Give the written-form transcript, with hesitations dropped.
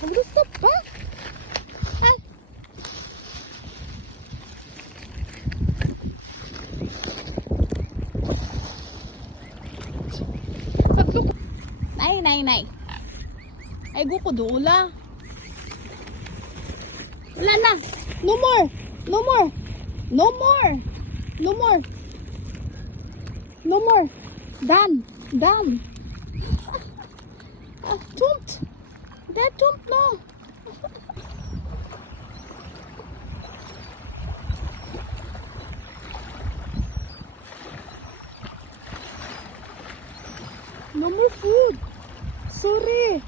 Have you stop back? Ah. Pagduk. Nay. Ay, guko dula. Wala na. No more. Done. Don't. That don't know. No more food. Sorry.